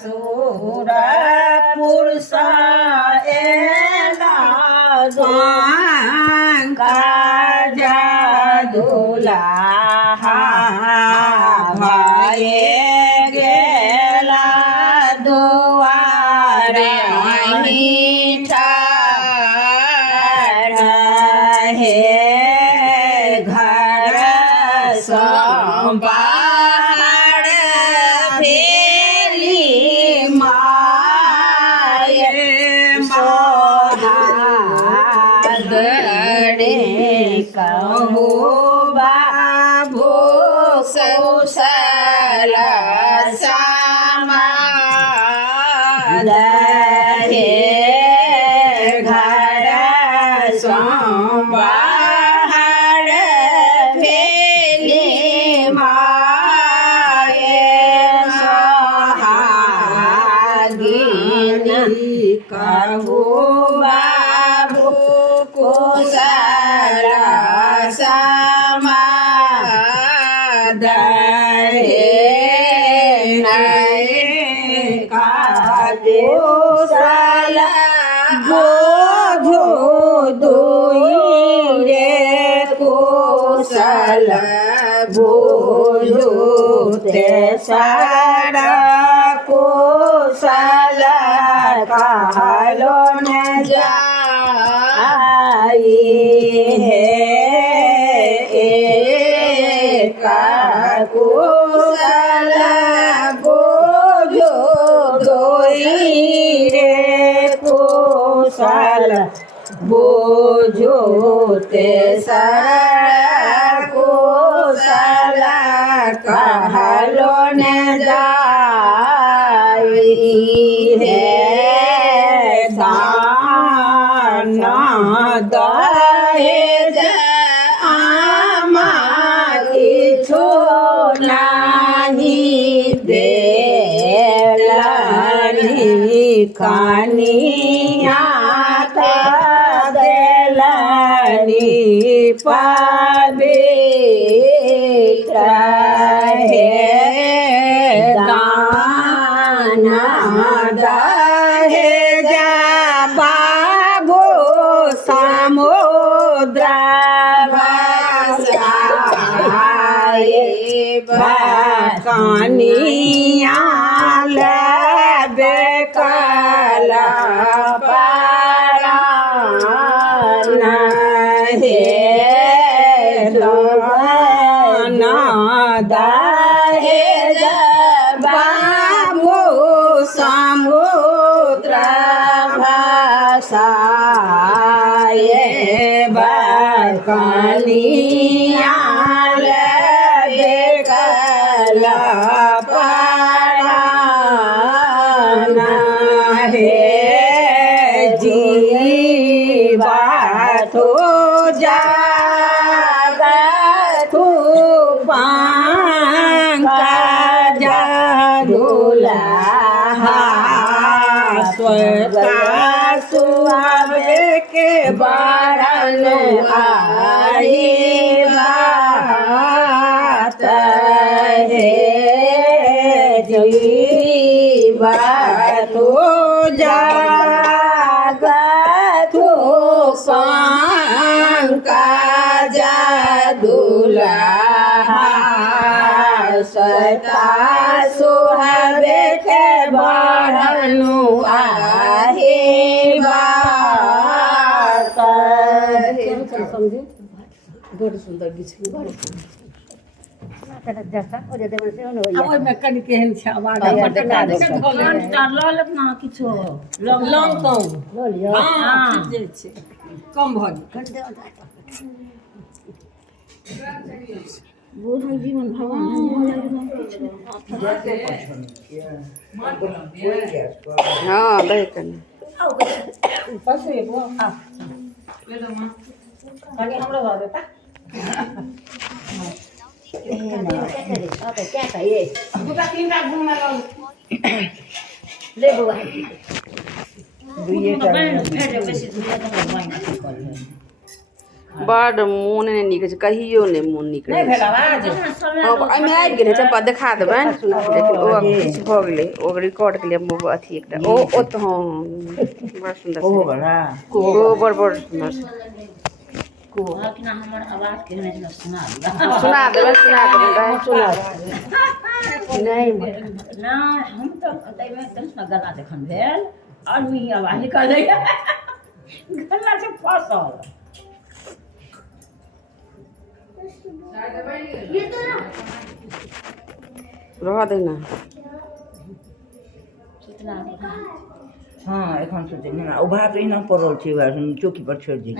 सुर पुरुष एला काजा दुलाहा भाए गेला दुआरे हे घर संबार भेली माये सोहागड़े कहू बाबू कौशल समाद हे घर संबार भेली माये सोहागिनी कहू बाबू कौशल समाद हे नये कौशल बोझो दुई रे कौशल बोझो तेसरा कौशल कहलो न जाई है एक कौशल बोझो दुई रे कौशल बोझो तेसरा कौशल कहलो न जाई है दान दहेज आमा किछो नाही देलनी कनिया देलनी पवित्र हे दान दहेज बाबू समुद्र कनिया लेबे कल पारान हे दान दहेज बाबू समुद्र भाषाए कनिया लेबे कल पारान हे जीवा तो जागतु पंकज दुलाहा स्वर्ग सुहावे के बारन आई बात है जीवा तो जागतु पंकज दुलाहा सता सुहावे के बारनु आहे बात समझे बड़ सुंदर गीत बड़ ओहि में कनि केहन छै आवाज लऽ ना किछो लॉन्ग कम लऽ लिअ हां जे छै कम भऽ बूढ़ जीवन भगवान हाँ बेहतर कैसे वो ले दो मां कनि हमरा दऽ देता क्या कहिए दूटा तीनटा घूमना ले बुआ दुइए टा बड मोन नहीं निक छै कहियो नहीं मोन निक नहीं भेल आवाज अब एहिमे आबि गेलै चंपा देखा देबनि लेकिन ओ किछु भऽ गेलै ओ रिकॉर्ड के लिए अथी एकटा ओ तऽ हँ बड़ सुन्दर ओहो बड़ा बड़ बड़ सुन्दर हमर आवाज केहन छै सुना सुना देबै सुना नहीं हम तो तैमे एकदम गला जखन भेल और मी आवाज निकल गला से फसल रह दे ना हाँ एखन सोचे नहीं ओ भात इना पड़ल छै चौकी पर छोड़ दी